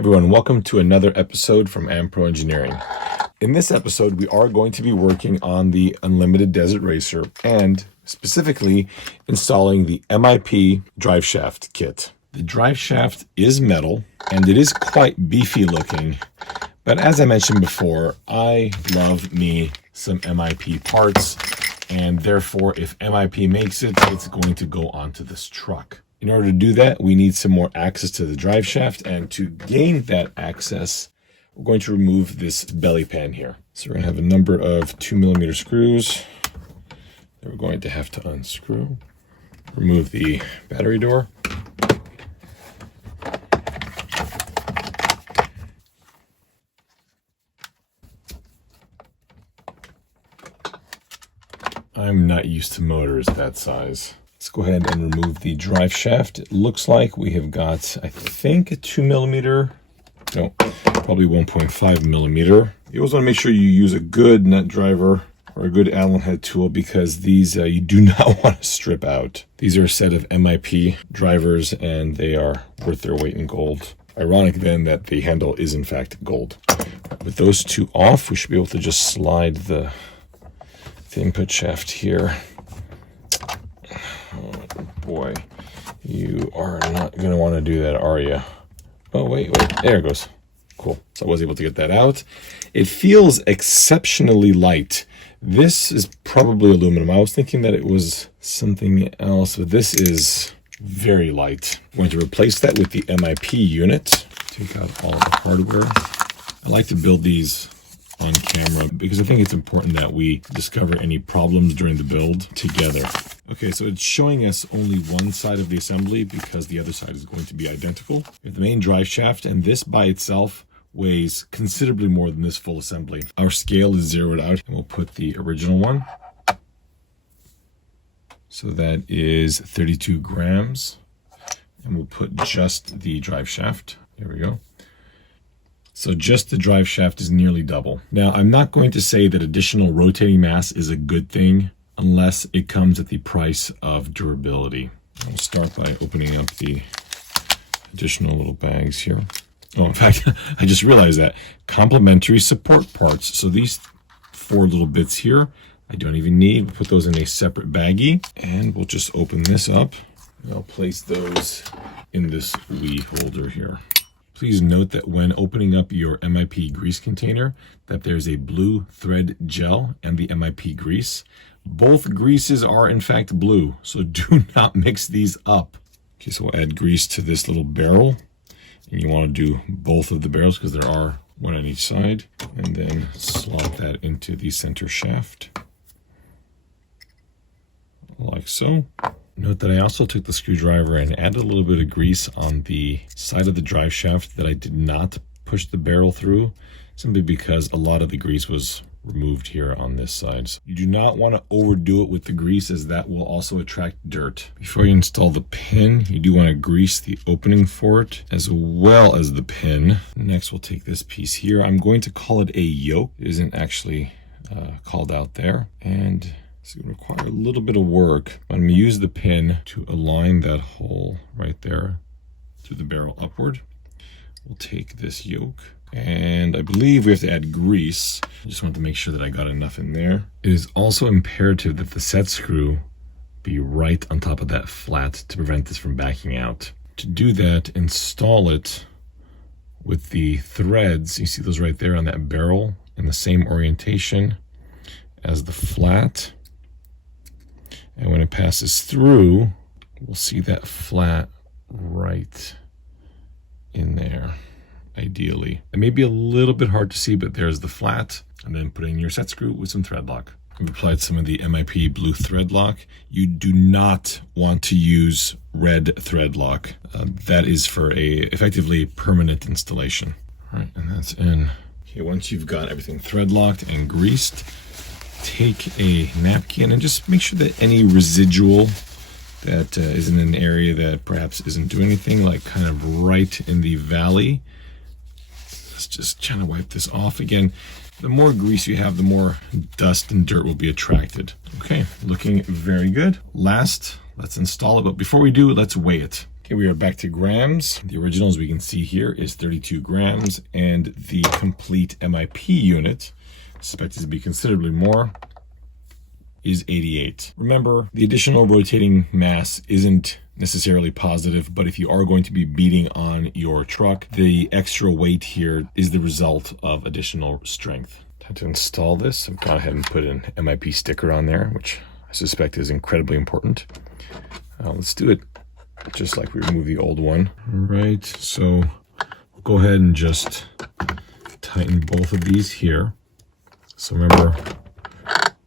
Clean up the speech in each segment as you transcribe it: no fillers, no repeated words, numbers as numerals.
Everyone, welcome to another episode from Ampro Engineering. In this episode, we are going to be working on the Unlimited Desert Racer and specifically installing the MIP Driveshaft kit. The driveshaft is metal and it is quite beefy looking, but as I mentioned before, I love me some MIP parts, and therefore if MIP makes it, it's going to go onto this truck. In order to do that, we need some more access to the drive shaft, and to gain that access, we're going to remove this belly pan here. So we're going to have a number of 2mm screws that we're going to have to unscrew. Remove the battery door. I'm not used to motors that size. Let's go ahead and remove the drive shaft. It looks like we have got, I think, a 2mm. No, probably 1.5mm. You always want to make sure you use a good nut driver or a good Allen head tool, because these you do not want to strip out. These are a set of MIP drivers and they are worth their weight in gold. Ironic then that the handle is in fact gold. With those two off, we should be able to just slide the input shaft here. Oh boy, you are not going to want to do that, are you? Oh, wait, there it goes. Cool. So I was able to get that out. It feels exceptionally light. This is probably aluminum. I was thinking that it was something else, but this is very light. I'm going to replace that with the MIP unit. Take out all the hardware. I like to build these on camera because I think it's important that we discover any problems during the build together. Okay, so it's showing us only one side of the assembly because the other side is going to be identical. We have the main drive shaft, and this by itself weighs considerably more than this full assembly. Our scale is zeroed out, and we'll put the original one. So that is 32 grams, and we'll put just the drive shaft. There we go. So just the drive shaft is nearly double. Now, I'm not going to say that additional rotating mass is a good thing unless it comes at the price of durability. I'll start by opening up the additional little bags here. Oh, in fact, I just realized that. Complementary support parts. So these 4 little bits here, I don't even need. We'll put those in a separate baggie, and we'll just open this up. I'll place those in this wee holder here. Please note that when opening up your MIP grease container, that there's a blue thread gel and the MIP grease. Both greases are in fact blue, so do not mix these up. Okay, so we'll add grease to this little barrel, and you want to do both of the barrels because there are one on each side, and then slot that into the center shaft, like so. Note that I also took the screwdriver and added a little bit of grease on the side of the drive shaft that I did not push the barrel through, simply because a lot of the grease was removed here on this side. So you do not want to overdo it with the grease, as that will also attract dirt. Before you install the pin, you do want to grease the opening for it as well as the pin. Next, we'll take this piece here. I'm going to call it a yoke. It isn't actually called out there, and it's going to require a little bit of work. I'm going to use the pin to align that hole right there through the barrel upward. We'll take this yoke, and I believe we have to add grease. I just want to make sure that I got enough in there. It is also imperative that the set screw be right on top of that flat to prevent this from backing out. To do that, install it with the threads. You see those right there on that barrel in the same orientation as the flat. And when it passes through, we'll see that flat right in there, ideally. It may be a little bit hard to see, but there's the flat. And then put in your set screw with some thread lock. We've applied some of the MIP blue thread lock. You do not want to use red thread lock. That is for a effectively permanent installation. All right, and that's in. Okay, once you've got everything thread locked and greased, take a napkin and just make sure that any residual that is in an area that perhaps isn't doing anything, like kind of right in the valley. Let's just try to wipe this off. Again, the more grease you have, the more dust and dirt will be attracted. Okay, looking very good. Last, let's install it, but before we do, let's weigh it. Okay, we are back to grams. The original, as we can see here, is 32 grams, and the complete MIP unit, expected to be considerably more, is 88. Remember, the additional rotating mass isn't necessarily positive, but if you are going to be beating on your truck, the extra weight here is the result of additional strength. Time to install this. I've gone ahead and put an MIP sticker on there, which I suspect is incredibly important. Let's do it just like we removed the old one. All right, so we'll go ahead and just tighten both of these here. So remember,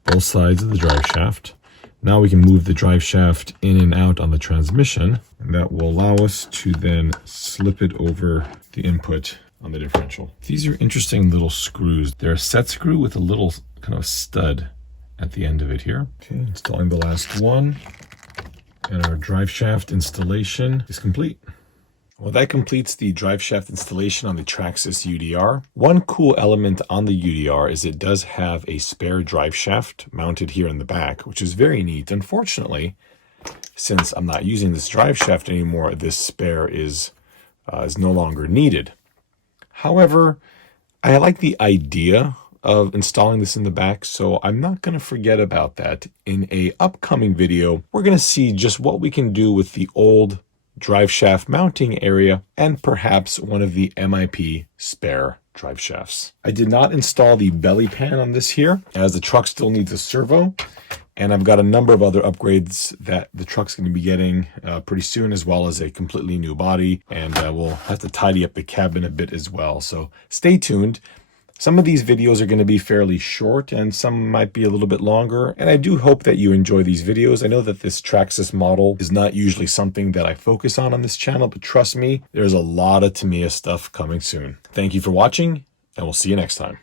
both sides of the drive shaft. Now we can move the drive shaft in and out on the transmission, and that will allow us to then slip it over the input on the differential. These are interesting little screws. They're a set screw with a little kind of stud at the end of it here. Okay, installing the last one. And our drive shaft installation is complete. Well, that completes the drive shaft installation on the Traxxas UDR. One cool element on the UDR is it does have a spare drive shaft mounted here in the back, which is very neat. Unfortunately, since I'm not using this drive shaft anymore, this spare is no longer needed. However, I like the idea of installing this in the back, so I'm not going to forget about that. In a upcoming video, we're going to see just what we can do with the old drive shaft mounting area and perhaps one of the MIP spare drive shafts. I did not install the belly pan on this here, as the truck still needs a servo, and I've got a number of other upgrades that the truck's going to be getting pretty soon, as well as a completely new body, and we'll have to tidy up the cabin a bit as well, so stay tuned. Some of these videos are going to be fairly short and some might be a little bit longer, and I do hope that you enjoy these videos. I know that this Traxxas model is not usually something that I focus on this channel, but trust me, there's a lot of Tamiya stuff coming soon. Thank you for watching, and we'll see you next time.